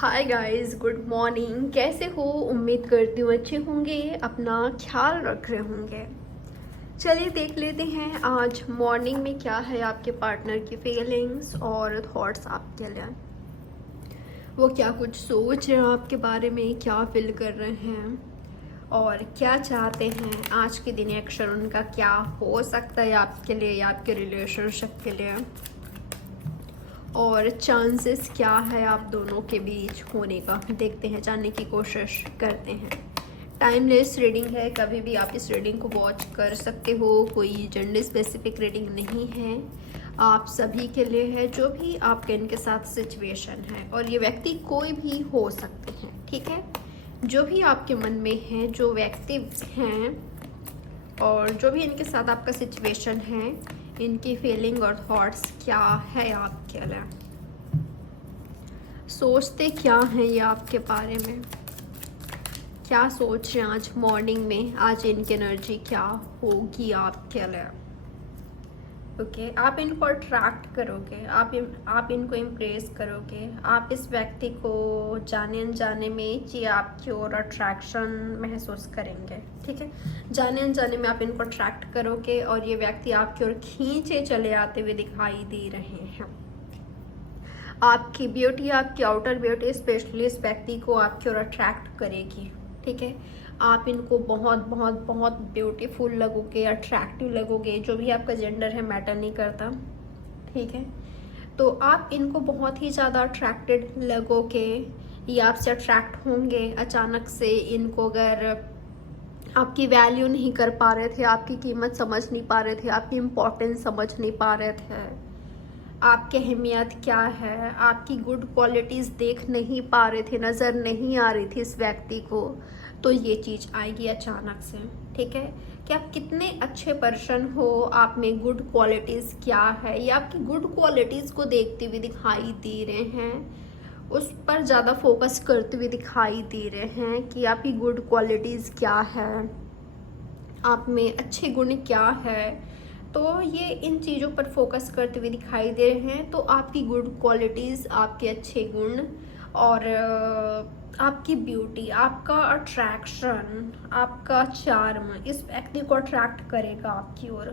Hi guys, good morning. कैसे हो? उम्मीद करती हूँ अच्छे होंगे, अपना ख्याल रख रहे होंगे। चलिए देख लेते हैं आज मॉर्निंग में क्या है आपके पार्टनर की फीलिंग्स और थॉट्स आपके लिए। वो क्या कुछ सोच रहे हैं आपके बारे में, क्या फील कर रहे हैं और क्या चाहते हैं। आज के दिन एक्शन उनका क्या हो सकता है आपके लिए या आपके रिलेशनशिप के लिए, और चांसेस क्या है आप दोनों के बीच होने का। देखते हैं, जानने की कोशिश करते हैं। टाइमलेस रीडिंग है, कभी भी आप इस रीडिंग को वॉच कर सकते हो। कोई जेंडर स्पेसिफिक रीडिंग नहीं है, आप सभी के लिए है। जो भी आपके इनके साथ सिचुएशन है, और ये व्यक्ति कोई भी हो सकते हैं, ठीक है। जो भी आपके मन में है, जो व्यक्ति हैं और जो भी इनके साथ आपका सिचुएशन है, इनकी फीलिंग और थॉट्स क्या है आपके लिए, सोचते क्या हैं ये आपके बारे में, क्या सोच रहे हैं आज मॉर्निंग में, आज इनकी एनर्जी क्या होगी आपके लिए। ओके, आप इनको अट्रैक्ट करोगे, आप इनको इम्प्रेस करोगे। आप इस व्यक्ति को जाने अनजाने में ये आपकी ओर अट्रैक्शन महसूस करेंगे, ठीक है। जाने अनजाने में आप इनको अट्रैक्ट करोगे और ये व्यक्ति आपकी ओर खींचे चले आते हुए दिखाई दे रहे हैं। आपकी ब्यूटी, आपकी आउटर ब्यूटी स्पेशली इस व्यक्ति को आपकी ओर अट्रैक्ट करेगी, ठीक है। आप इनको बहुत बहुत बहुत ब्यूटीफुल लगोगे, अट्रैक्टिव लगोगे। जो भी आपका जेंडर है मैटर नहीं करता, ठीक है। तो आप इनको बहुत ही ज़्यादा अट्रैक्टेड लगोगे, ये आपसे अट्रैक्ट होंगे। अचानक से इनको अगर आपकी वैल्यू नहीं कर पा रहे थे, आपकी कीमत समझ नहीं पा रहे थे, आपकी इम्पोर्टेंस समझ नहीं पा रहे थे, आपकी अहमियत क्या है, आपकी गुड क्वालिटीज़ देख नहीं पा रहे थे, नज़र नहीं आ रही थी इस व्यक्ति को, तो ये चीज़ आएगी अचानक से, ठीक है। कि आप कितने अच्छे पर्सन हो, आप में गुड क्वालिटीज़ क्या है, ये आपकी गुड क्वालिटीज़ को देखते हुए दिखाई दे रहे हैं, उस पर ज़्यादा फोकस करते हुए दिखाई दे रहे हैं कि आपकी गुड क्वालिटीज़ क्या है, आप में अच्छे गुण क्या है। तो ये इन चीज़ों पर फोकस करते हुए दिखाई दे रहे हैं। तो आपकी गुड क्वालिटीज़, आपके अच्छे गुण और आपकी ब्यूटी, आपका अट्रैक्शन, आपका चार्म इस व्यक्ति को अट्रैक्ट करेगा आपकी ओर,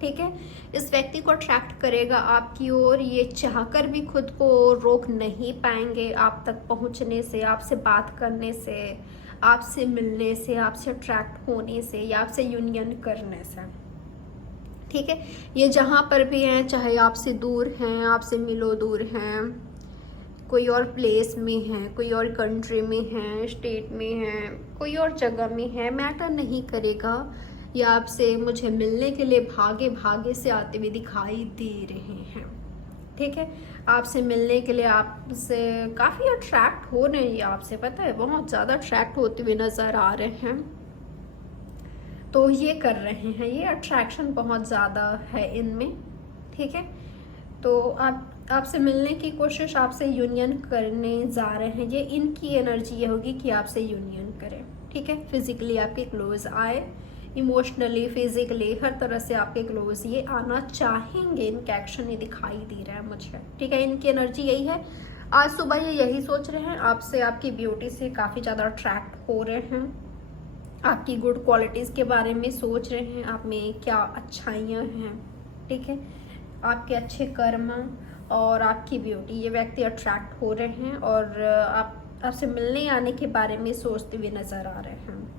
ठीक है। इस व्यक्ति को अट्रैक्ट करेगा आपकी ओर। ये चाहकर भी खुद को रोक नहीं पाएंगे आप तक पहुंचने से, आपसे बात करने से, आपसे मिलने से, आपसे अट्रैक्ट होने से या आपसे यूनियन करने से, ठीक है। ये जहाँ पर भी हैं, चाहे आपसे दूर हैं, आपसे मिलो दूर हैं, कोई और प्लेस में है, कोई और कंट्री में है, स्टेट में है, कोई और जगह में है, मैटर नहीं करेगा। या आपसे मुझे मिलने के लिए भागे भागे से आते हुए दिखाई दे रहे हैं, ठीक है। आपसे मिलने के लिए आपसे काफ़ी अट्रैक्ट हो रहे हैं, ये आपसे पता है बहुत ज़्यादा अट्रैक्ट होते हुए नज़र आ रहे हैं। तो ये कर रहे हैं, ये अट्रैक्शन बहुत ज़्यादा है इनमें, ठीक है। तो आपसे मिलने की कोशिश, आपसे यूनियन करने जा रहे हैं। ये इनकी एनर्जी ये होगी कि आपसे यूनियन करें, ठीक है। फिजिकली आपके क्लोज आए, इमोशनली, फिजिकली, हर तरह से आपके क्लोज ये आना चाहेंगे। इनका एक्शन ये दिखाई दे रहा है मुझे, ठीक है। इनकी एनर्जी यही है। आज सुबह ये यही सोच रहे हैं, आपसे, आपकी ब्यूटी से काफ़ी ज़्यादा अट्रैक्ट हो रहे हैं, आपकी गुड क्वालिटीज़ के बारे में सोच रहे हैं, आप में क्या अच्छाइयाँ हैं, ठीक है। आपके अच्छे कर्म और आपकी ब्यूटी, ये व्यक्ति अट्रैक्ट हो रहे हैं और आपसे मिलने आने के बारे में सोचते हुए नज़र आ रहे हैं।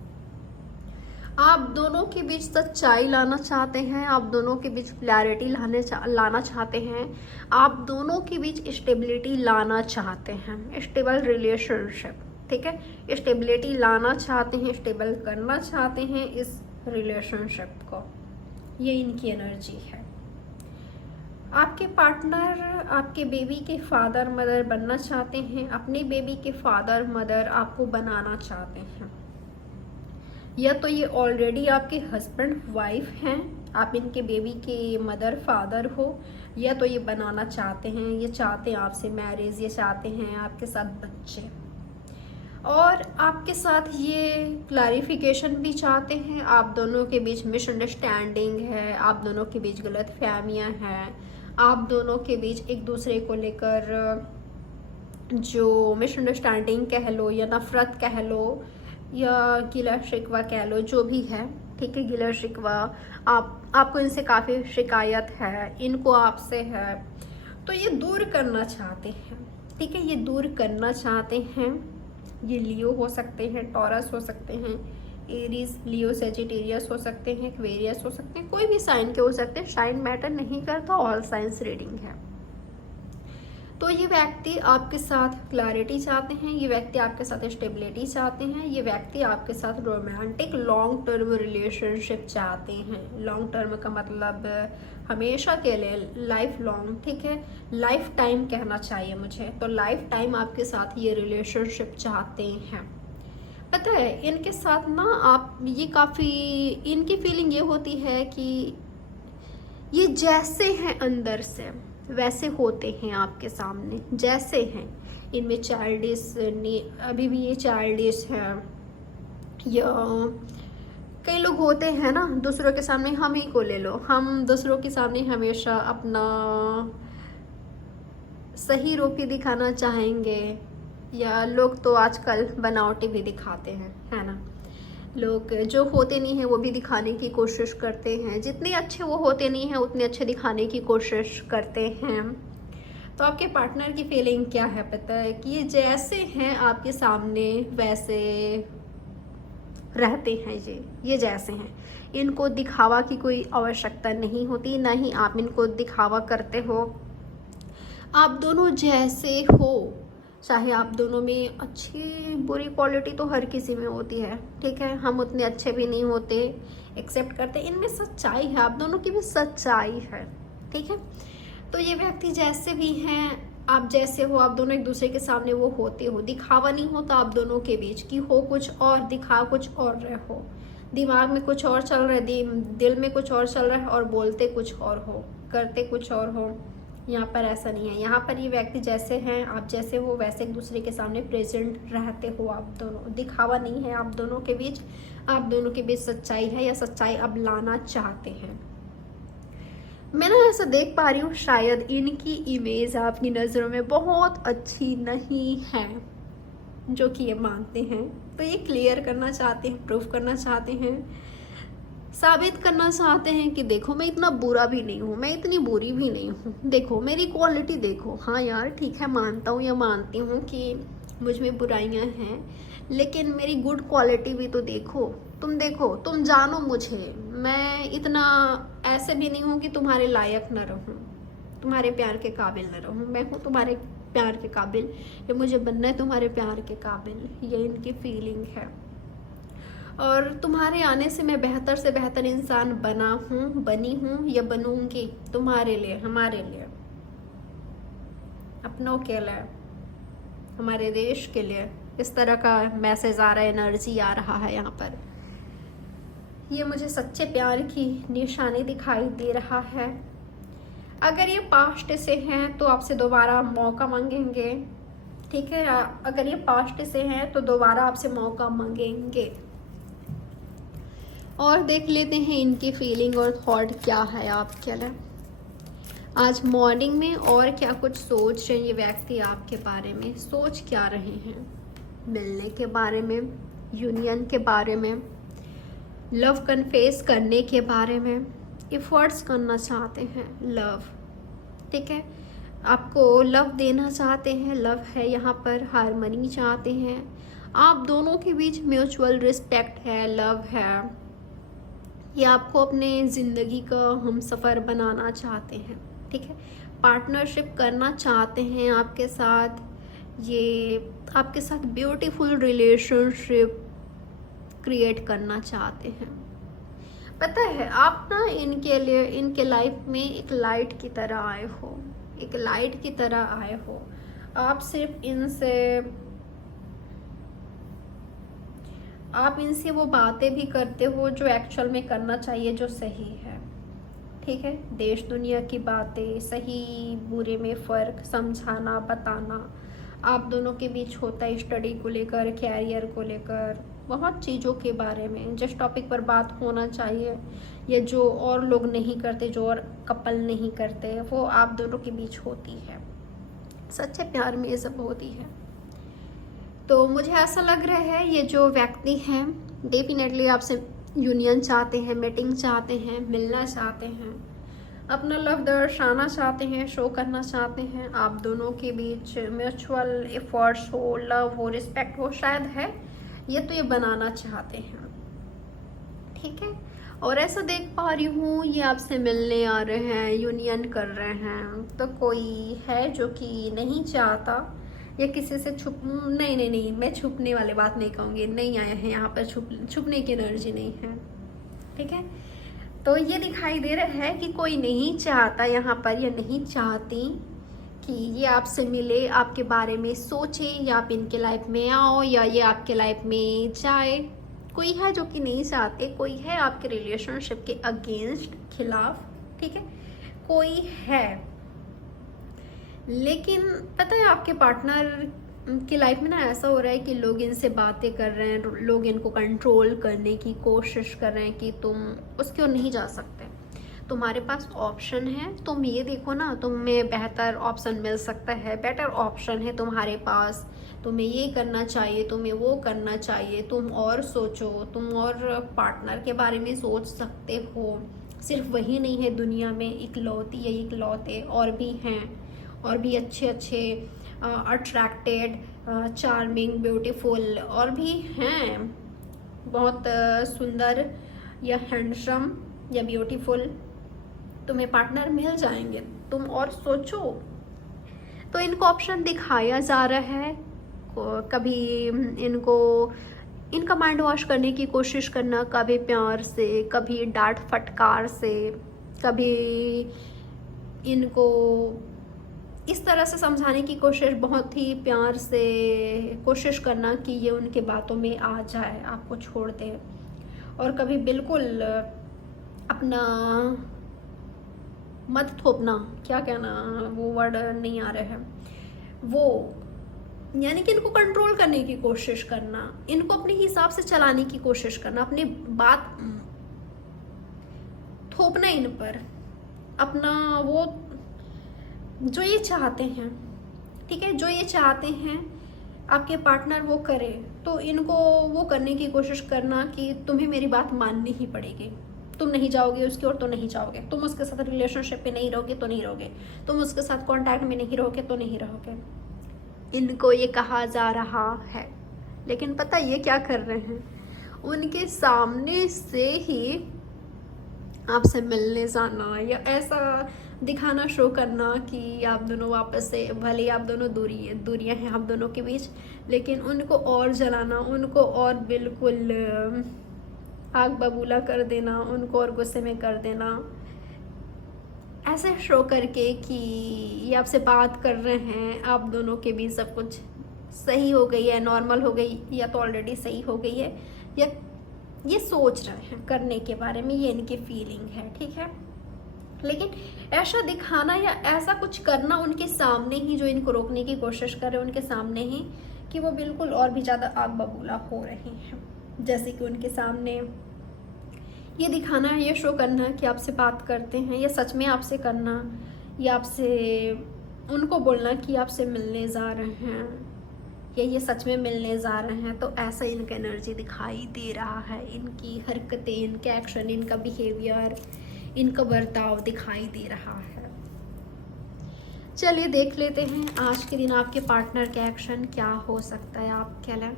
आप दोनों के बीच सच्चाई लाना चाहते हैं, आप दोनों के बीच क्लैरिटी लाना चाहते हैं, आप दोनों के बीच स्टेबिलिटी लाना चाहते हैं, स्टेबल रिलेशनशिप, ठीक है। स्टेबिलिटी लाना चाहते हैं, स्टेबल करना चाहते हैं इस रिलेशनशिप को। ये इनकी एनर्जी है। आपके पार्टनर आपके बेबी के फादर मदर बनना चाहते हैं, अपने बेबी के फादर मदर आपको बनाना चाहते हैं। या तो ये ऑलरेडी आपके हस्बैंड वाइफ हैं, आप इनके बेबी के मदर फादर हो, या तो ये बनाना चाहते हैं, ये चाहते हैं आपसे मैरिज, ये चाहते हैं आपके साथ बच्चे, और आपके साथ ये क्लैरिफिकेशन भी चाहते हैं। आप दोनों के बीच मिसअंडरस्टैंडिंग है, आप दोनों के बीच गलत फहमियाँ हैं, आप दोनों के बीच एक दूसरे को लेकर जो मिसअंडरस्टैंडिंग कह लो या नफ़रत कह लो या गिला शिकवा कह लो, जो भी है, ठीक है, गिला शिकवा, आपको इनसे काफ़ी शिकायत है, इनको आपसे है, तो ये दूर करना चाहते हैं, ठीक है, ये दूर करना चाहते हैं। ये लियो हो सकते हैं, टॉरस हो सकते हैं, एरीज, लियो, सेजिटेरियस हो सकते हैं, एक्वेरियस हो सकते हैं, कोई भी साइन के हो सकते हैं, साइन मैटर नहीं करता, ऑल साइंस रीडिंग है। तो ये व्यक्ति आपके साथ क्लैरिटी चाहते हैं, ये व्यक्ति आपके साथ स्टेबिलिटी चाहते हैं, ये व्यक्ति आपके साथ रोमांटिक लॉन्ग टर्म रिलेशनशिप चाहते हैं। लॉन्ग टर्म का मतलब हमेशा के लिए, लाइफ लॉन्ग, ठीक है, लाइफ टाइम कहना चाहिए मुझे, तो लाइफ टाइम आपके साथ ये रिलेशनशिप चाहते हैं। पता है इनके साथ ना आप ये काफ़ी, इनकी फीलिंग ये होती है कि ये जैसे हैं अंदर से वैसे होते हैं आपके सामने, जैसे हैं। इनमें चाइल्डिश, अभी भी ये चाइल्डिश है, या कई लोग होते हैं ना दूसरों के सामने, हम ही को ले लो, हम दूसरों के सामने हमेशा अपना सही रूप ही दिखाना चाहेंगे, या लोग तो आजकल बनावटी भी दिखाते हैं, है ना। लोग जो होते नहीं हैं वो भी दिखाने की कोशिश करते हैं, जितने अच्छे वो होते नहीं हैं उतने अच्छे दिखाने की कोशिश करते हैं। तो आपके पार्टनर की फीलिंग क्या है पता है, कि ये जैसे हैं आपके सामने वैसे रहते हैं, ये जैसे हैं, इनको दिखावा की कोई आवश्यकता नहीं होती, ना ही आप इनको दिखावा करते हो। आप दोनों जैसे हो, चाहे आप दोनों में अच्छी बुरी क्वालिटी तो हर किसी में होती है, ठीक है, हम उतने अच्छे भी नहीं होते, एक्सेप्ट करते, इनमें सच्चाई है, आप दोनों की भी सच्चाई है, ठीक है। तो ये व्यक्ति जैसे भी हैं, आप जैसे हो, आप दोनों एक दूसरे के सामने वो होते हो, दिखावा नहीं होता आप दोनों के बीच कि हो कुछ और, दिखा कुछ और रहे हो, दिमाग में कुछ और चल रहा है, दिल में कुछ और चल रहा है, और बोलते कुछ और हो, करते कुछ और हो। यहाँ पर ऐसा नहीं है, यहाँ पर ये व्यक्ति जैसे हैं, आप जैसे हो वैसे एक दूसरे के सामने प्रेजेंट रहते हो आप दोनों, दिखावा नहीं है आप दोनों के बीच, आप दोनों के बीच सच्चाई है, या सच्चाई अब लाना चाहते हैं। मैं ना ऐसा देख पा रही हूँ, शायद इनकी इमेज आपकी नज़रों में बहुत अच्छी नहीं है, जो कि ये मानते हैं, तो ये क्लियर करना चाहते हैं, प्रूफ करना चाहते हैं, साबित करना चाहते हैं कि देखो मैं इतना बुरा भी नहीं हूँ, मैं इतनी बुरी भी नहीं हूँ, देखो मेरी क्वालिटी देखो, हाँ यार ठीक है, मानता हूँ या मानती हूँ कि मुझ में बुराइयाँ हैं, लेकिन मेरी गुड क्वालिटी भी तो देखो, तुम जानो मुझे, मैं इतना ऐसे भी नहीं हूँ कि तुम्हारे लायक न रहूँ, तुम्हारे प्यार के काबिल न रहूँ, मैं हूँ तुम्हारे प्यार के काबिल, या मुझे बनना है तुम्हारे प्यार के काबिल, ये इनकी फीलिंग है। और तुम्हारे आने से मैं बेहतर से बेहतर इंसान बनी हूँ या बनूंगी, तुम्हारे लिए, हमारे लिए, अपनों के लिए, हमारे देश के लिए, इस तरह का मैसेज आ रहा है, एनर्जी आ रहा है यहाँ पर। ये मुझे सच्चे प्यार की निशानी दिखाई दे रहा है। अगर ये पास्ट से हैं तो आपसे दोबारा मौका मांगेंगे, ठीक है, अगर ये पास्ट से हैं तो दोबारा आपसे मौका मांगेंगे। और देख लेते हैं इनकी फीलिंग और थॉट क्या है आपके लिए आज मॉर्निंग में, और क्या कुछ सोच रहे हैं ये व्यक्ति आपके बारे में, सोच क्या रहे हैं, मिलने के बारे में, यूनियन के बारे में, लव कन्फेस करने के बारे में, एफर्ट्स करना चाहते हैं, लव, ठीक है, आपको लव देना चाहते हैं, लव है यहाँ पर, हारमनी चाहते हैं, आप दोनों के बीच म्यूचुअल रिस्पेक्ट है, लव है, ये आपको अपने ज़िंदगी का हम सफ़र बनाना चाहते हैं, ठीक है, पार्टनरशिप करना चाहते हैं आपके साथ, ये आपके साथ ब्यूटीफुल रिलेशनशिप क्रिएट करना चाहते हैं। पता है आप ना इनके लिए, इनके लाइफ में एक लाइट की तरह आए हो, एक लाइट की तरह आए हो, आप सिर्फ इनसे वो बातें भी करते हो जो एक्चुअल में करना चाहिए, जो सही है, ठीक है, देश दुनिया की बातें, सही बुरे में फ़र्क समझाना, बताना, आप दोनों के बीच होता है, स्टडी को लेकर, कैरियर को लेकर, बहुत चीज़ों के बारे में जिस टॉपिक पर बात होना चाहिए, या जो और लोग नहीं करते, जो और कपल नहीं करते, वो आप दोनों के बीच होती है, सच्चे प्यार में ये सब होती है। तो मुझे ऐसा लग रहा है ये जो व्यक्ति हैं डेफिनेटली आपसे यूनियन चाहते हैं, मीटिंग चाहते हैं, मिलना चाहते हैं, अपना लव दर्शाना चाहते हैं, शो करना चाहते हैं। आप दोनों के बीच म्यूचुअल एफर्ट्स हो, लव हो, रिस्पेक्ट हो, शायद है ये, तो ये बनाना चाहते हैं। ठीक है, और ऐसा देख पा रही हूँ ये आपसे मिलने आ रहे हैं, यूनियन कर रहे हैं। तो कोई है जो कि नहीं चाहता या किसी से नहीं, मैं छुपने वाली बात नहीं कहूँगी, नहीं आया है यहाँ पर छुपने की एनर्जी नहीं है। ठीक है, तो ये दिखाई दे रहा है कि कोई नहीं चाहता यहाँ पर, या नहीं चाहती कि ये आपसे मिले, आपके बारे में सोचे, या आप इनके लाइफ में आओ, या ये आपके लाइफ में जाए। कोई है जो कि नहीं चाहते, कोई है आपके रिलेशनशिप के अगेंस्ट, खिलाफ। ठीक है, कोई है, लेकिन पता है आपके पार्टनर की लाइफ में ना ऐसा हो रहा है कि लोग इनसे बातें कर रहे हैं, लोग इनको कंट्रोल करने की कोशिश कर रहे हैं कि तुम उसकी ओर नहीं जा सकते, तुम्हारे पास ऑप्शन है, तुम ये देखो ना, तुम्हें बेहतर ऑप्शन मिल सकता है, बेटर ऑप्शन है तुम्हारे पास, तुम्हें ये करना चाहिए, तुम्हें वो करना चाहिए, तुम और सोचो, तुम और पार्टनर के बारे में सोच सकते हो। सिर्फ वही नहीं है दुनिया में इकलौती या इकलौते, और भी हैं, और भी अच्छे अच्छे अट्रैक्टेड, चार्मिंग, ब्यूटीफुल और भी हैं, बहुत सुंदर या हैंडसम या ब्यूटीफुल। तुम्हें पार्टनर मिल जाएंगे, तुम और सोचो। तो इनको ऑप्शन दिखाया जा रहा है, कभी इनका माइंड वॉश करने की कोशिश करना, कभी प्यार से, कभी डांट फटकार से, कभी इनको इस तरह से समझाने की कोशिश, बहुत ही प्यार से कोशिश करना कि ये उनके बातों में आ जाए, आपको छोड़ दे। और कभी बिल्कुल अपना मत थोपना, क्या कहना, वो वर्ड नहीं आ रहा है, वो यानी कि इनको कंट्रोल करने की कोशिश करना, इनको अपने हिसाब से चलाने की कोशिश करना, अपनी बात थोपना इन पर, अपना वो जो ये चाहते हैं। ठीक है, जो ये चाहते हैं आपके पार्टनर वो करे, तो इनको वो करने की कोशिश करना कि तुम्हें मेरी बात माननी ही पड़ेगी, तुम नहीं जाओगे उसकी ओर तो नहीं जाओगे, तुम उसके साथ रिलेशनशिप में नहीं रहोगे तो नहीं रहोगे, तुम उसके साथ कांटेक्ट में नहीं रहोगे तो नहीं रहोगे। इनको ये कहा जा रहा है, लेकिन पता ये क्या कर रहे हैं, उनके सामने से ही आपसे मिलने जाना, या ऐसा दिखाना, शो करना कि आप दोनों वापस से, भले आप दोनों दूरियां हैं आप दोनों के बीच, लेकिन उनको और जलाना, उनको और बिल्कुल आग बबूला कर देना, उनको और गुस्से में कर देना, ऐसे शो करके कि ये आपसे बात कर रहे हैं, आप दोनों के बीच सब कुछ सही हो गई है, नॉर्मल हो गई, या तो ऑलरेडी सही हो गई है, या ये सोच रहे हैं करने के बारे में, ये इनकी फीलिंग है। ठीक है, लेकिन ऐसा दिखाना या ऐसा कुछ करना उनके सामने ही, जो इनको रोकने की कोशिश कर रहे हैं उनके सामने ही, कि वो बिल्कुल और भी ज़्यादा आग बबूला हो रही हैं। जैसे कि उनके सामने ये दिखाना, ये शो करना कि आपसे बात करते हैं, या सच में आपसे करना, या आपसे उनको बोलना कि आपसे मिलने जा रहे हैं, या ये सच में मिलने जा रहे हैं। तो ऐसा इनका एनर्जी दिखाई दे रहा है, इनकी हरकतें, इनके एक्शन, इनका बिहेवियर, इनका बर्ताव दिखाई दे रहा है। चलिए देख लेते हैं आज के दिन आपके पार्टनर का एक्शन क्या हो सकता है आपके लिए।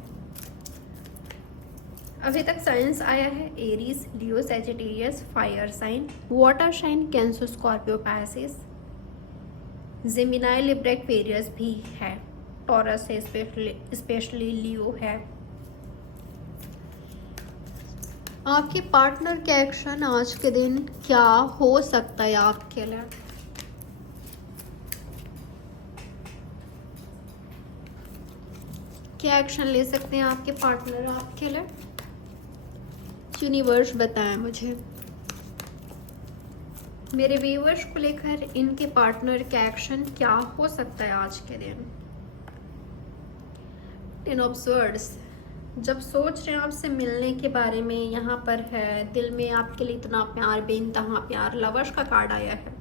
अभी तक साइंस आया है Aries, Leo, Sagittarius, fire sign, water sign, Cancer, Scorpio, Pisces, Gemini, Libra, Aquarius भी है, टॉरस है, स्पेशली लियो है। आपके पार्टनर का एक्शन आज के दिन क्या हो सकता है आपके लिए। क्या एक्शन ले सकते हैं आपके पार्टनर आपके लिए, यूनिवर्स बताएं मुझे। मेरे व्यूअर्स को लेकर इनके पार्टनर का एक्शन क्या हो सकता है आज के दिन। 10 ऑफ स्वर्ड्स, जब सोच रहे हैं आपसे मिलने के बारे में, यहाँ पर है दिल में आपके लिए इतना प्यार, बेइंतहा प्यार। लवर्स का कार्ड आया है,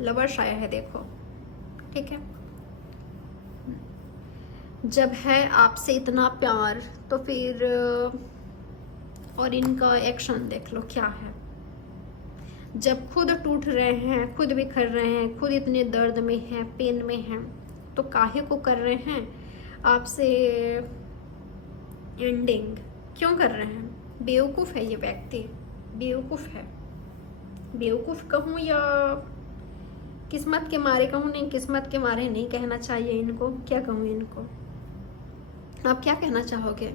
लवर्स आया है, देखो। ठीक है, जब है आपसे इतना प्यार तो फिर और इनका एक्शन देख लो क्या है। जब खुद टूट रहे हैं, खुद बिखर रहे हैं, खुद इतने दर्द में हैं, पेन में हैं, तो काहे को कर रहे हैं आपसे एंडिंग? क्यों कर रहे हैं? बेवकूफ़ है ये व्यक्ति, बेवकूफ़ है। बेवकूफ़ कहूँ या किस्मत के मारे कहूँ? नहीं, किस्मत के मारे नहीं कहना चाहिए इनको। क्या कहूँ इनको? आप क्या कहना चाहोगे?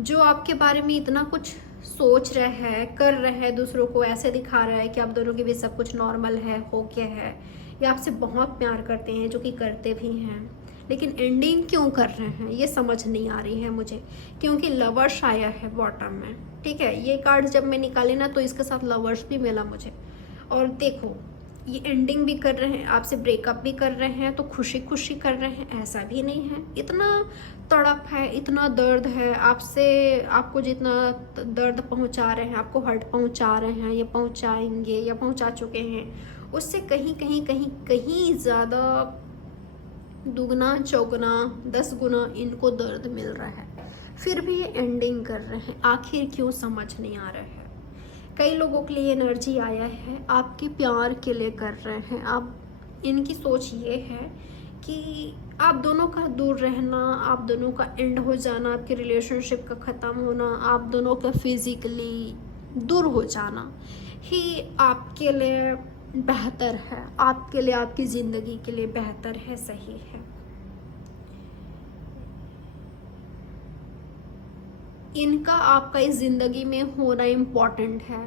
जो आपके बारे में इतना कुछ सोच रहा है, कर रहा है, दूसरों को ऐसे दिखा रहा है कि आप दोनों के बीच सब कुछ नॉर्मल है, हो क्या है, या आपसे बहुत प्यार करते हैं, जो कि करते भी हैं, लेकिन एंडिंग क्यों कर रहे हैं ये समझ नहीं आ रही है मुझे। क्योंकि लवर्स आया है बॉटम में, ठीक है। ये कार्ड जब मैं निकाली ना तो इसके साथ लवर्स भी मिला मुझे। और देखो, ये एंडिंग भी कर रहे हैं, आपसे ब्रेकअप भी कर रहे हैं, तो खुशी खुशी कर रहे हैं ऐसा भी नहीं है। इतना तड़प है, इतना दर्द है आपसे, आपको जितना दर्द पहुंचा रहे हैं, आपको हर्ट पहुंचा रहे हैं, या पहुंचाएंगे या पहुंचा चुके हैं, उससे कहीं कहीं कहीं कहीं ज़्यादा दुगना चौगुना 10 गुना इनको दर्द मिल रहा है। फिर भी ये एंडिंग कर रहे हैं, आखिर क्यों समझ नहीं आ रहा है। कई लोगों के लिए एनर्जी आया है, आपके प्यार के लिए कर रहे हैं। आप, इनकी सोच ये है कि आप दोनों का दूर रहना, आप दोनों का एंड हो जाना, आपके रिलेशनशिप का ख़त्म होना, आप दोनों का फिज़िकली दूर हो जाना ही आपके लिए बेहतर है, आपके लिए, आपकी ज़िंदगी के लिए बेहतर है, सही है। इनका आपका इस ज़िंदगी में होना इम्पॉर्टेंट है।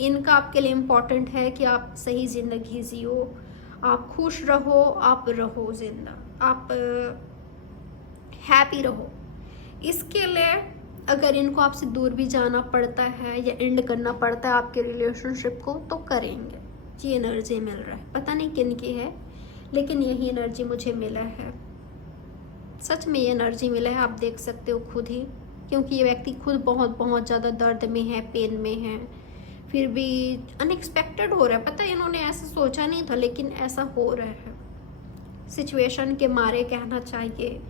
इनका आपके लिए इम्पॉर्टेंट है कि आप सही ज़िंदगी जियो, आप खुश रहो, आप रहो जिंदा, आप हैप्पी रहो। इसके लिए अगर इनको आपसे दूर भी जाना पड़ता है या एंड करना पड़ता है आपके रिलेशनशिप को, तो करेंगे। ये एनर्जी मिल रहा है, पता नहीं किन की है, लेकिन यही एनर्जी मुझे मिला है। सच में ये एनर्जी मिला है, आप देख सकते हो खुद ही। क्योंकि ये व्यक्ति खुद बहुत बहुत ज़्यादा दर्द में है, पेन में है, फिर भी अनएक्सपेक्टेड हो रहा है। पता है, इन्होंने ऐसा सोचा नहीं था, लेकिन ऐसा हो रहा है। सिचुएशन के मारे कहना चाहिए,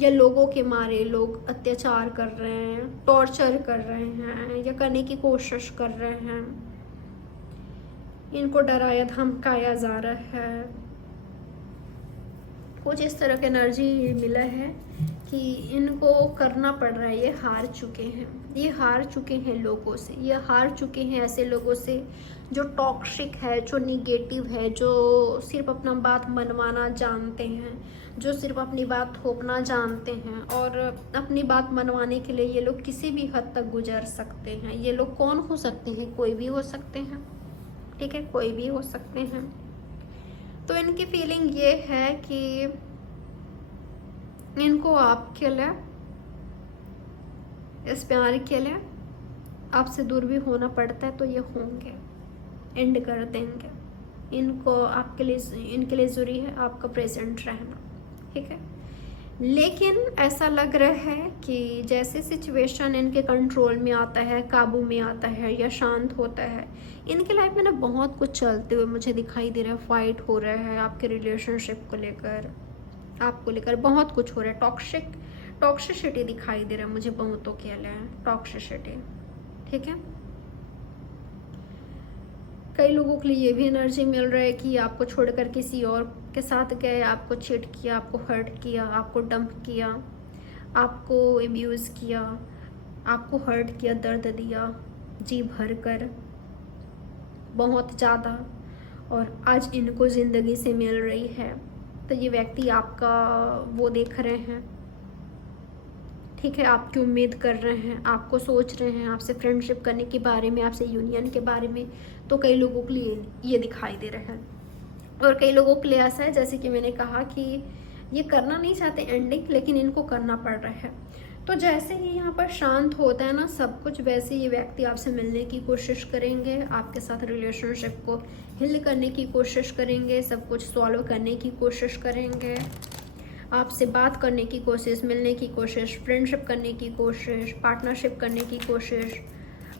या लोगों के मारे, लोग अत्याचार कर रहे हैं, टॉर्चर कर रहे हैं, या करने की कोशिश कर रहे हैं। इनको डराया धमकाया जा रहा है। कुछ इस तरह का एनर्जी मिला है कि इनको करना पड़ रहा है। ये हार चुके हैं, ये हार चुके हैं लोगों से, ये हार चुके हैं ऐसे लोगों से जो टॉक्सिक है, जो निगेटिव है, जो सिर्फ अपना बात मनवाना जानते हैं, जो सिर्फ अपनी बात थोपना जानते हैं। और अपनी बात मनवाने के लिए ये लोग किसी भी हद तक गुजर सकते हैं। ये लोग कौन हो सकते हैं? कोई भी हो सकते हैं, ठीक है, कोई भी हो सकते हैं। तो इनकी फीलिंग ये है कि इनको आपके लिए, इस प्यार के लिए आपसे दूर भी होना पड़ता है, तो ये होंगे, एंड कर देंगे। इनको आपके लिए, इनके लिए ज़रूरी है आपका प्रेजेंट रहना, ठीक है। लेकिन ऐसा लग रहा है कि जैसे सिचुएशन इनके कंट्रोल में आता है, काबू में आता है या शांत होता है, इनके लाइफ में ना बहुत कुछ चलते हुए मुझे दिखाई दे रहा है। फाइट हो रहा है आपके रिलेशनशिप को लेकर, आपको लेकर बहुत कुछ हो रहा है। टॉक्सिसिटी दिखाई दे रहा है मुझे बहुतों के लिए, टॉक्सिसिटी, ठीक है। कई लोगों के लिए ये भी एनर्जी मिल रहा है कि आपको छोड़कर किसी और के साथ गए, आपको चीट किया, आपको हर्ट किया, आपको डंप किया, आपको एब्यूज़ किया, आपको हर्ट किया, दर्द दिया जी भर कर बहुत ज़्यादा, और आज इनको ज़िंदगी से मिल रही है। तो ये व्यक्ति आपका वो देख रहे हैं, ठीक है, आपकी उम्मीद कर रहे हैं, आपको सोच रहे हैं, आपसे फ्रेंडशिप करने के बारे में, आपसे यूनियन के बारे में। तो कई लोगों के लिए ये दिखाई दे रहा है, और कई लोगों के लिए ऐसा है, जैसे कि मैंने कहा कि ये करना नहीं चाहते एंडिंग, लेकिन इनको करना पड़ रहा है। तो जैसे ही यहाँ पर शांत होता है ना सब कुछ, वैसे ये व्यक्ति आपसे मिलने की कोशिश करेंगे, आपके साथ रिलेशनशिप को हिल करने की कोशिश करेंगे, सब कुछ सॉल्व करने की कोशिश करेंगे, आपसे बात करने की कोशिश, मिलने की कोशिश, फ्रेंडशिप करने की कोशिश, पार्टनरशिप करने की कोशिश,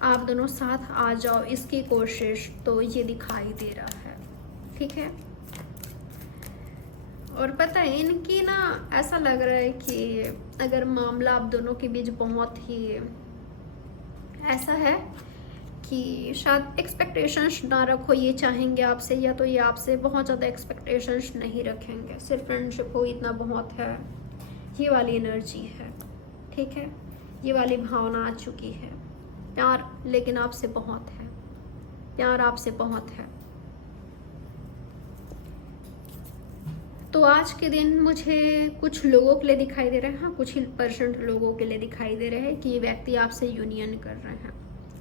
आप दोनों साथ आ जाओ इसकी कोशिश। तो ये दिखाई दे रहा है, ठीक है। और पता है इनकी ना, ऐसा लग रहा है कि अगर मामला आप दोनों के बीच बहुत ही ऐसा है कि शायद एक्सपेक्टेशंस ना रखो, ये चाहेंगे आपसे, या तो ये आपसे बहुत ज़्यादा एक्सपेक्टेशंस नहीं रखेंगे, सिर्फ फ्रेंडशिप हो इतना बहुत है, ये वाली एनर्जी है। ठीक है, ये वाली भावना आ चुकी है। प्यार लेकिन आपसे बहुत है, प्यार आपसे बहुत है। तो आज के दिन मुझे कुछ लोगों के लिए दिखाई दे रहा है, हाँ कुछ ही % लोगों के लिए दिखाई दे रहे हैं कि ये व्यक्ति आपसे यूनियन कर रहे हैं,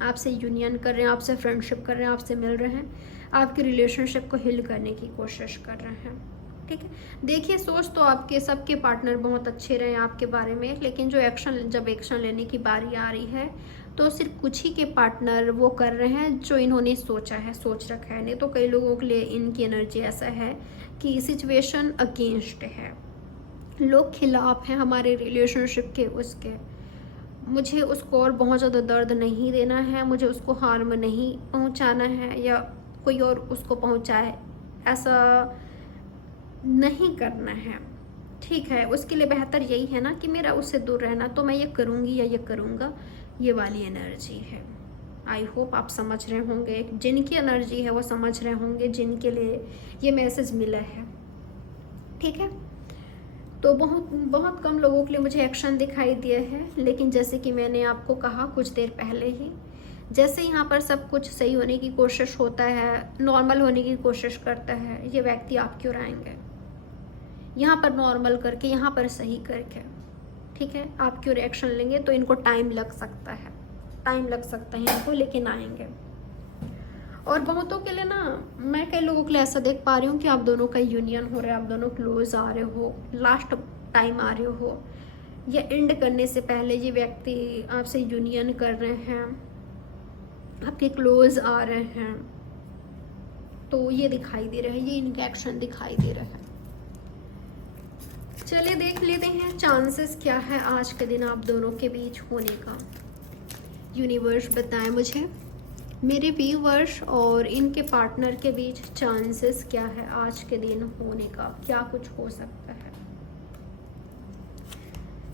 आपसे यूनियन कर रहे हैं, आपसे फ्रेंडशिप कर रहे हैं, आपसे मिल रहे हैं, आपकी रिलेशनशिप को हील करने की कोशिश कर रहे हैं। ठीक है, देखिए सोच तो आपके सबके पार्टनर बहुत अच्छे रहे आपके बारे में, लेकिन जो जब एक्शन लेने की बारी आ रही है तो सिर्फ कुछ ही के पार्टनर वो कर रहे हैं जो इन्होंने सोचा है, सोच रखा है। नहीं तो कई लोगों के लिए इनकी एनर्जी ऐसा है कि सिचुएशन अगेंस्ट है, लोग खिलाफ हैं हमारे रिलेशनशिप के, उसके मुझे उसको और बहुत ज़्यादा दर्द नहीं देना है, मुझे उसको हार्म नहीं पहुंचाना है या कोई और उसको पहुंचाए ऐसा नहीं करना है। ठीक है, उसके लिए बेहतर यही है ना कि मेरा उससे दूर रहना, तो मैं ये करूँगी या ये करूँगा, ये वाली एनर्जी है। आई होप आप समझ रहे होंगे, जिनकी एनर्जी है वो समझ रहे होंगे, जिनके लिए ये मैसेज मिला है। ठीक है, तो बहुत बहुत कम लोगों के लिए मुझे एक्शन दिखाई दिया है, लेकिन जैसे कि मैंने आपको कहा कुछ देर पहले ही, जैसे यहाँ पर सब कुछ सही होने की कोशिश होता है, नॉर्मल होने की कोशिश करता है, ये व्यक्ति आप क्यों आएंगे यहाँ पर नॉर्मल करके, यहाँ पर सही करके। ठीक है, आप क्यों रिएक्शन लेंगे, तो इनको टाइम लग सकता है, टाइम लग सकता है इनको, लेकिन आएंगे। और बहुतों के लिए ना, मैं कई लोगों के लिए ऐसा देख पा रही हूँ कि आप दोनों का यूनियन हो रहा है, आप दोनों क्लोज आ रहे हो, लास्ट टाइम आ रहे हो, या एंड करने से पहले ये व्यक्ति आपसे यूनियन कर रहे हैं, आपके क्लोज आ रहे हैं। तो ये दिखाई दे रहा है, ये इनका एक्शन दिखाई दे रहा है। चलिए देख लेते हैं चांसेस क्या है आज के दिन आप दोनों के बीच होने का। यूनिवर्स बताएं मुझे, मेरे व्यूअर्स और इनके पार्टनर के बीच चांसेस क्या है आज के दिन होने का, क्या कुछ हो सकता है।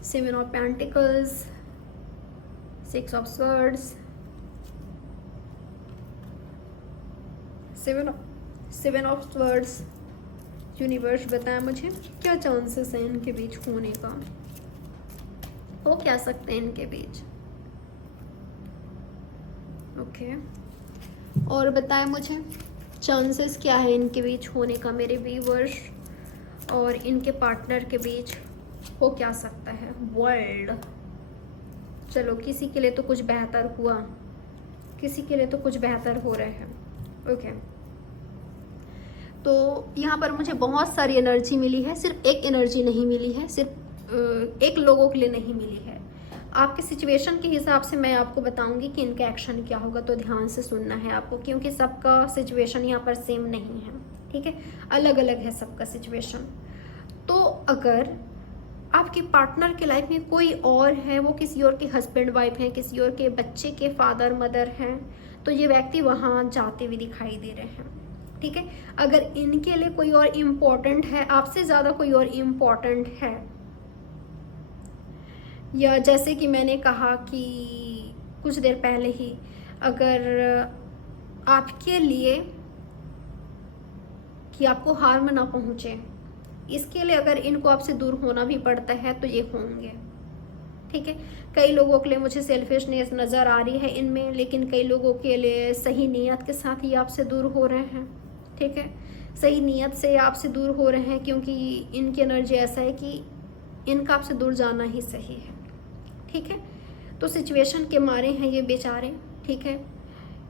7 of pentacles, 6 of swords, 7 of swords. Universe बताया मुझे क्या चांसेस हैं इनके बीच होने का, हो क्या सकते हैं इनके बीच। ओके, और बताएं मुझे चांसेस क्या है इनके बीच होने का, मेरे व्यूअर्स और इनके पार्टनर के बीच हो क्या सकता है। वर्ल्ड, चलो किसी के लिए तो कुछ बेहतर हुआ, किसी के लिए तो कुछ बेहतर हो रहा है। ओके, तो यहाँ पर मुझे बहुत सारी एनर्जी मिली है, सिर्फ एक एनर्जी नहीं मिली है, सिर्फ एक लोगों के लिए नहीं मिली है। आपके सिचुएशन के हिसाब से मैं आपको बताऊंगी कि इनका एक्शन क्या होगा, तो ध्यान से सुनना है आपको, क्योंकि सबका सिचुएशन यहाँ पर सेम नहीं है। ठीक है, अलग अलग है सबका सिचुएशन। तो अगर आपके पार्टनर के लाइफ में कोई और है, वो किसी और के हस्बैंड वाइफ हैं, किसी और के बच्चे के फादर मदर हैं, तो ये व्यक्ति वहाँ जाते हुए दिखाई दे रहे हैं। ठीक है, अगर इनके लिए कोई और इम्पोर्टेंट है, आपसे ज़्यादा कोई और इम्पोर्टेंट है, या जैसे कि मैंने कहा कि कुछ देर पहले ही, अगर आपके लिए कि आपको हार्म ना पहुँचे, इसके लिए अगर इनको आपसे दूर होना भी पड़ता है तो ये होंगे। ठीक है, कई लोगों के लिए मुझे सेल्फिशनेस नज़र आ रही है इनमें, लेकिन कई लोगों के लिए सही नीयत के साथ ही आपसे दूर हो रहे हैं। ठीक है, सही नीयत से आपसे दूर हो रहे हैं, क्योंकि इनकी एनर्जी ऐसा है कि इनका आपसे दूर जाना ही सही है। ठीक है, तो सिचुएशन के मारे हैं ये बेचारे। ठीक है,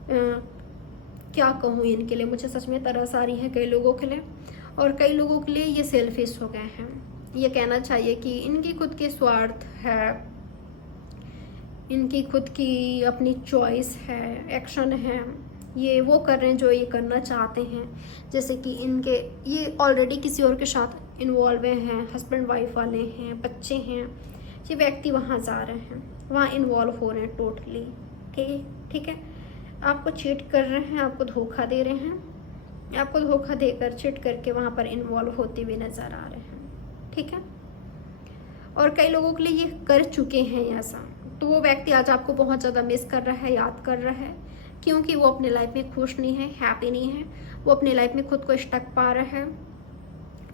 क्या कहूँ इनके लिए, मुझे सच में तरस आ रही है कई लोगों के लिए, और कई लोगों के लिए ये सेल्फिश हो गए हैं। ये कहना चाहिए कि इनकी खुद की स्वार्थ है, इनकी खुद की अपनी चॉइस है, एक्शन है, ये वो कर रहे हैं जो ये करना चाहते हैं। जैसे कि इनके ये ऑलरेडी किसी और के साथ इन्वॉल्व हैं, हस्बैंड वाइफ वाले हैं, बच्चे हैं, ये व्यक्ति वहाँ जा रहे हैं, वहाँ इन्वॉल्व हो रहे हैं टोटली। ठीक है, आपको चीट कर रहे हैं, आपको धोखा दे रहे हैं, आपको धोखा देकर चीट करके वहाँ पर इन्वॉल्व होते हुए नज़र आ रहे हैं। ठीक है। और कई लोगों के लिए ये कर चुके हैं ऐसा, तो वो व्यक्ति आज आपको बहुत ज़्यादा मिस कर रहा है, याद कर रहा है, क्योंकि वो अपने लाइफ में खुश नहीं है, हैप्पी नहीं है। वो अपने लाइफ में खुद को स्टक पा रहा है,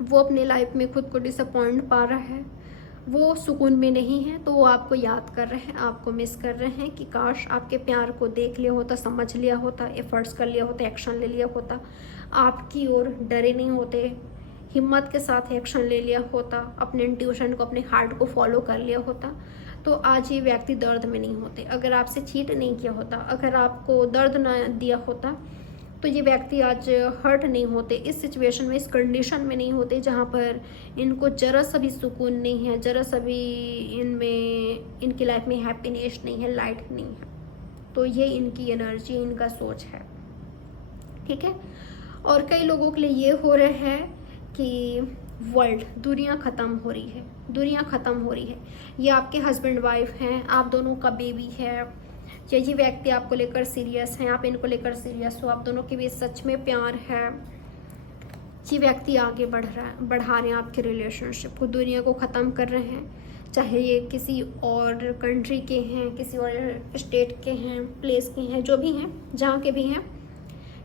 वो अपने लाइफ में खुद को डिसअपॉइंट पा रहा है, वो सुकून में नहीं है। तो वो आपको याद कर रहे हैं, आपको मिस कर रहे हैं कि काश आपके प्यार को देख लिया होता, समझ लिया होता, एफर्ट्स कर लिया होता, एक्शन ले लिया होता, आपकी ओर डरे नहीं होते, हिम्मत के साथ एक्शन ले लिया होता, अपने इंट्यूशन को, अपने हार्ट को फॉलो कर लिया होता, तो आज ये व्यक्ति दर्द में नहीं होते। अगर आपसे चीट नहीं किया होता, अगर आपको दर्द ना दिया होता, तो ये व्यक्ति आज हर्ट नहीं होते, इस सिचुएशन में, इस कंडीशन में नहीं होते जहाँ पर इनको जरा सा भी सुकून नहीं है, जरा सा भी इनमें, इनकी लाइफ में हैप्पीनेस नहीं है, लाइट नहीं है। तो ये इनकी एनर्जी, इनका सोच है, ठीक है। और कई लोगों के लिए ये हो रहा है कि वर्ल्ड, दुनिया ख़त्म हो रही है, दुनिया ख़त्म हो रही है। ये आपके हस्बैंड वाइफ हैं, आप दोनों का बेबी है, या ये व्यक्ति आपको लेकर सीरियस हैं, आप इनको लेकर सीरियस हो, आप दोनों के बीच सच में प्यार है। ये व्यक्ति आगे बढ़ा रहे हैं आपके रिलेशनशिप को, दुनिया को ख़त्म कर रहे हैं। चाहे ये किसी और कंट्री के हैं, किसी और स्टेट के हैं, प्लेस के हैं, जो भी हैं, जहाँ के भी हैं,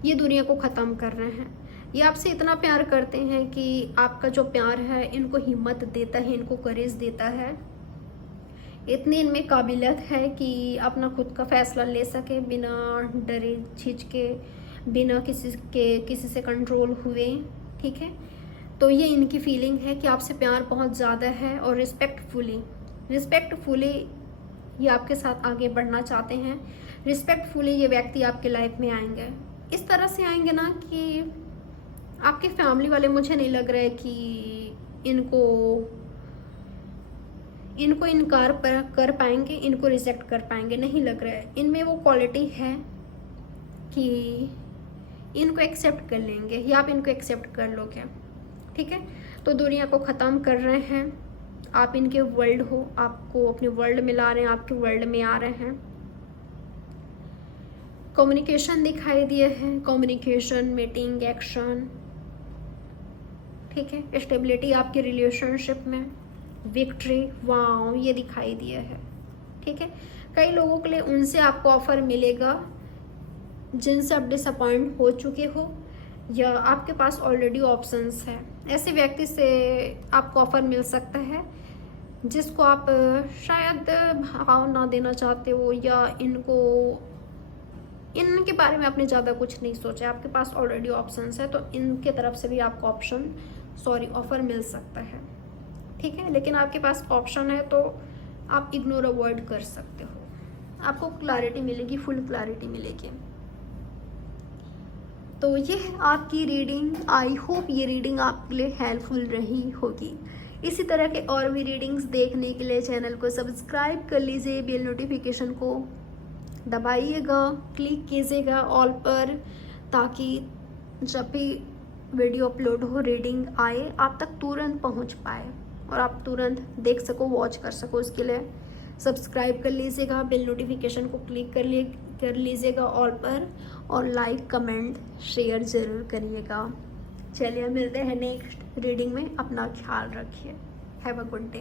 ये दुनिया को ख़त्म कर रहे हैं। ये आपसे इतना प्यार करते हैं कि आपका जो प्यार है इनको हिम्मत देता है, इनको करेज देता है, इतनी इनमें काबिलियत है कि अपना खुद का फैसला ले सके बिना डरे झिझके, बिना किसी से कंट्रोल हुए, ठीक है। तो ये इनकी फीलिंग है कि आपसे प्यार बहुत ज़्यादा है, और रिस्पेक्टफुली ये आपके साथ आगे बढ़ना चाहते हैं। रिस्पेक्टफुली ये व्यक्ति आपके लाइफ में आएंगे, इस तरह से आएंगे ना कि आपके फैमिली वाले, मुझे नहीं लग रहा है कि इनको इनकार कर पाएंगे, इनको रिजेक्ट कर पाएंगे, नहीं लग रहा है। इनमें वो क्वालिटी है कि इनको एक्सेप्ट कर लेंगे, या आप इनको एक्सेप्ट कर लोगे, ठीक है। तो दुनिया को ख़त्म कर रहे हैं, आप इनके वर्ल्ड हो, आपको अपने वर्ल्ड में ला रहे हैं, आपके वर्ल्ड में आ रहे हैं। कम्युनिकेशन दिखाई दिए हैं, कम्युनिकेशन, मीटिंग, एक्शन, ठीक है। स्टेबिलिटी आपके रिलेशनशिप में, विक्ट्री, वाव, ये दिखाई दिया है, ठीक है। कई लोगों के लिए उनसे आपको ऑफर मिलेगा जिनसे आप डिसअपॉइंट हो चुके हो, या आपके पास ऑलरेडी ऑप्शंस है। ऐसे व्यक्ति से आपको ऑफर मिल सकता है जिसको आप शायद भाव ना देना चाहते हो, या इनके बारे में आपने ज़्यादा कुछ नहीं सोचा, आपके पास ऑलरेडी ऑप्शंस है, तो इनके तरफ से भी आपको ऑफर मिल सकता है, ठीक है। लेकिन आपके पास ऑप्शन है तो आप इग्नोर, अवॉइड कर सकते हो, आपको क्लैरिटी मिलेगी, फुल क्लैरिटी मिलेगी। तो ये है आपकी रीडिंग। आई होप ये रीडिंग आपके लिए हेल्पफुल रही होगी। इसी तरह के और भी रीडिंग्स देखने के लिए चैनल को सब्सक्राइब कर लीजिए, बेल नोटिफिकेशन को दबाइएगा, क्लिक कीजिएगा ऑल पर, ताकि जब भी वीडियो अपलोड हो, रीडिंग आए, आप तक तुरंत पहुंच पाए और आप तुरंत देख सको, वॉच कर सको। उसके लिए सब्सक्राइब कर लीजिएगा, बेल नोटिफिकेशन को क्लिक कर लीजिएगा ऑल पर, और लाइक, कमेंट, शेयर ज़रूर करिएगा। चलिए मिलते हैं नेक्स्ट रीडिंग में, अपना ख्याल रखिए। Have a good day.